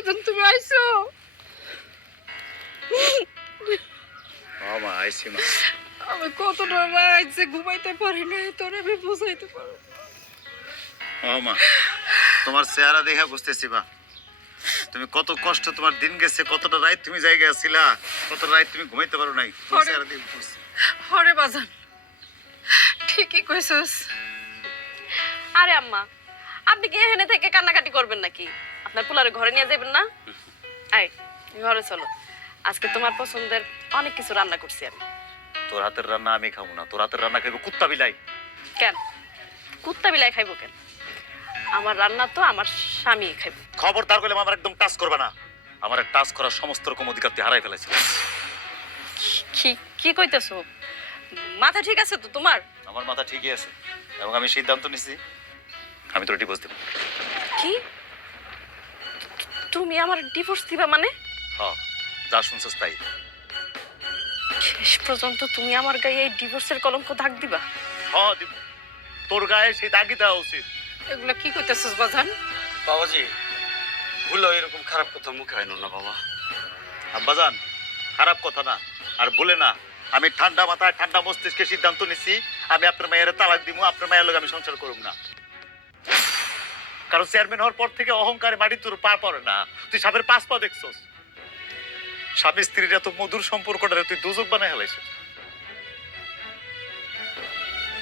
বাজান তুমি আইছো? মা আইসি মা। আমি কতটা রাইছে ঘুমাইতে পারি নাই, তোরে আমি বুঝাইতে পারো। মা তোমার চেহারা দেখে বুঝতেছি মা তুমি কত কষ্ট, তোমার দিন গেছে, কতটা রাত তুমি জায়গায় ছিলা, কত রাত তুমি ঘুমাইতে পারো নাই। তোমার চেহারা দেখে বুঝছি। হরে বাজান ঠিকই কইছস। আরে আম্মা, আপনি কি এখানে থেকে কান্নাকাটি করবেন নাকি? আপনার পোলারে ঘরে নিয়ে যাবেন না? আয় ঘরে চলো, আজকে তোমার পছন্দের অনেক কিছু রান্না করছি আমি। তোর হাতের রান্না আমি খাবো না, তোর হাতের রান্না খাইবো কুত্তা বিলাই। কেন কুত্তা বিলাই খাইবো কেন? আমার রান্না তো আমার স্বামী খাইব। খবরদার করলে আমার একদম টাচ করবে না। আমার টাচ করার সমস্ত রকম অধিকার তুই হারাই ফেলেছিস। কি কি কইতেছো? মাথা ঠিক আছে তো তোমার? আমার মাথা ঠিকই আছে এবং আমি সিদ্ধান্ত নিছি আমি তোর ডিভোর্স দেব। কি তুমি আমার ডিভোর্স দিবা মানে? হ্যাঁ, যা শুনছস তাই। শেষ পর্যন্ত তুমি আমার গায়ে এই ডিভোর্সের কলঙ্ক দাগ দিবা? হ্যাঁ দিব, তোর গায়ে সেই দাগই দেওয়া উচিত। এগুলা কি কইতেছস বাজান? বাবাজি ভুলো এরকম খারাপ কথা মুখে আইনো না বাবা। আব্বাজান খারাপ কথা না আর বলে না, আমি ঠান্ডা মাথায় ঠান্ডা মস্তিষ্কে সিদ্ধান্ত নিছি আমি আপনার মায়ের তালাক দিব, আপনার মায়ের লোক আমি সংসার করব না। কারণ চেয়ারম্যান হওয়ার পর থেকে অহংকারে মাটি তোর পা পড়ে না। তুই সাপের পাঁচ পা দেখছস, স্বামী স্ত্রীর এত মধুর সম্পর্কটা তুই দুজক বানায় হেলাইছিস।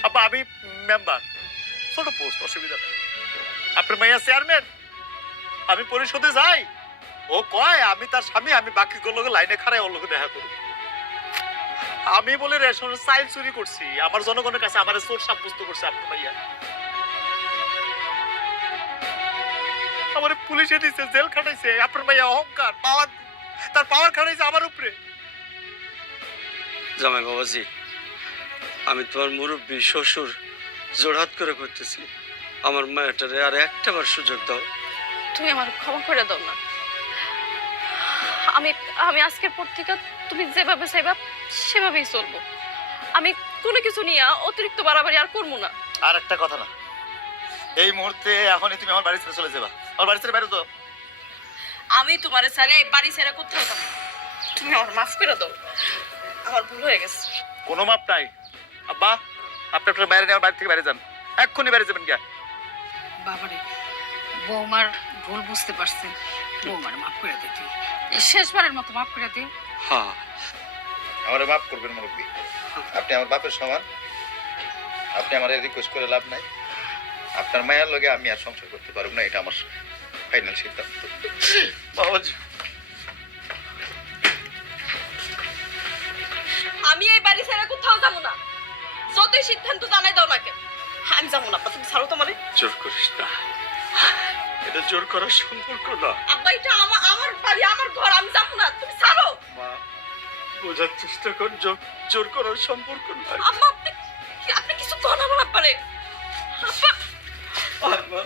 আব্বা আমি মেম্বার, ছোট পোস্ট, অসুবিধা নেই। আপনার মাইয়া চেয়ারম্যান, আমি পরিষদে যাই, ও কয় আমি তার স্বামী, আমি বাকি গুলোকে লাইনে খাড়াই ওর লোকে দেখা করব। আমি বলে রেশন চাইল চুরি করছি, আমার জনগণের কাছে আমার চোর সাব্যস্ত করছে আপনার মাইয়া। আমার পুলিশে দিছে, জেল খাটাইছে, আপনার মাইয়া অহংকার পাওয়ার, তার পাওয়ার খাটাইছে আমার উপরে। জামাই বাবাজি, আমি তোমার মুরব্বী শ্বশুর জোড়হাত করে করতেছি, আমার মায়েরটারে আর একটা বার সুযোগ দাও। তুমি আমার ক্ষমা করে দাও না। আমি আমি আজকের পর থেকে তুমি যেভাবে চাইবা সেভাবেই চলবো। আমি কোনো কিছু নিয়ে অতিরিক্ত বাড়াবাড়ি আর করবো না। আর একটা কথা না, এই মুহূর্তে এখনই তুমি আমার বাড়ি ছেড়ে চলে যাবা। আমার বাড়ি ছেড়ে বাইরে তো আমি তোমার ছেলে বাড়ি ছেড়ে কোথাও যাবো। তুমি আমার মাফ করে দাও, আমার ভুল হয়ে গেছে। কোনো মাপ নাই। আব্বা আপনি আপনার বাইরে নেওয়ার বাড়ি থেকে বাইরে যান, এক্ষুনি বাইরে যাবেন। কে বাবারে, বৌমার ভুল বুঝতে পারছে, বৌমার মাফ করে দে তুই, এই শেষবারের মতো মাফ করে দে। হ্যাঁ আমারে মাফ করবেন মুরব্বী, আপনি আমার বাপের সমান। আপনি আমার রিকোয়েস্ট করে লাভ নাই। আপনার মায়ের লগে আমি আর সংসার করতে পারবো না, এটা আমার ফাইনাল সিদ্ধান্ত। বাবাজি, আমি এই বাড়ি ছেড়ে কোথাও যাবো না, যতই সিদ্ধান্ত জানাই দাও না কেন। আমি যাবো না, তুমি ছাড়ো তো মানে। জোর করিস না, এটা জোর করার সম্পর্ক না। আব্বা এটা আমার বাড়ি, আমার ঘর, আমি যাবো না, তুমি ছাড়ো। মা বোঝার চেষ্টা কর, জোর করার সম্পর্ক নয়। আম্মা আপনি কিছু কর না আমার ব্যাপারে। আব্বা মা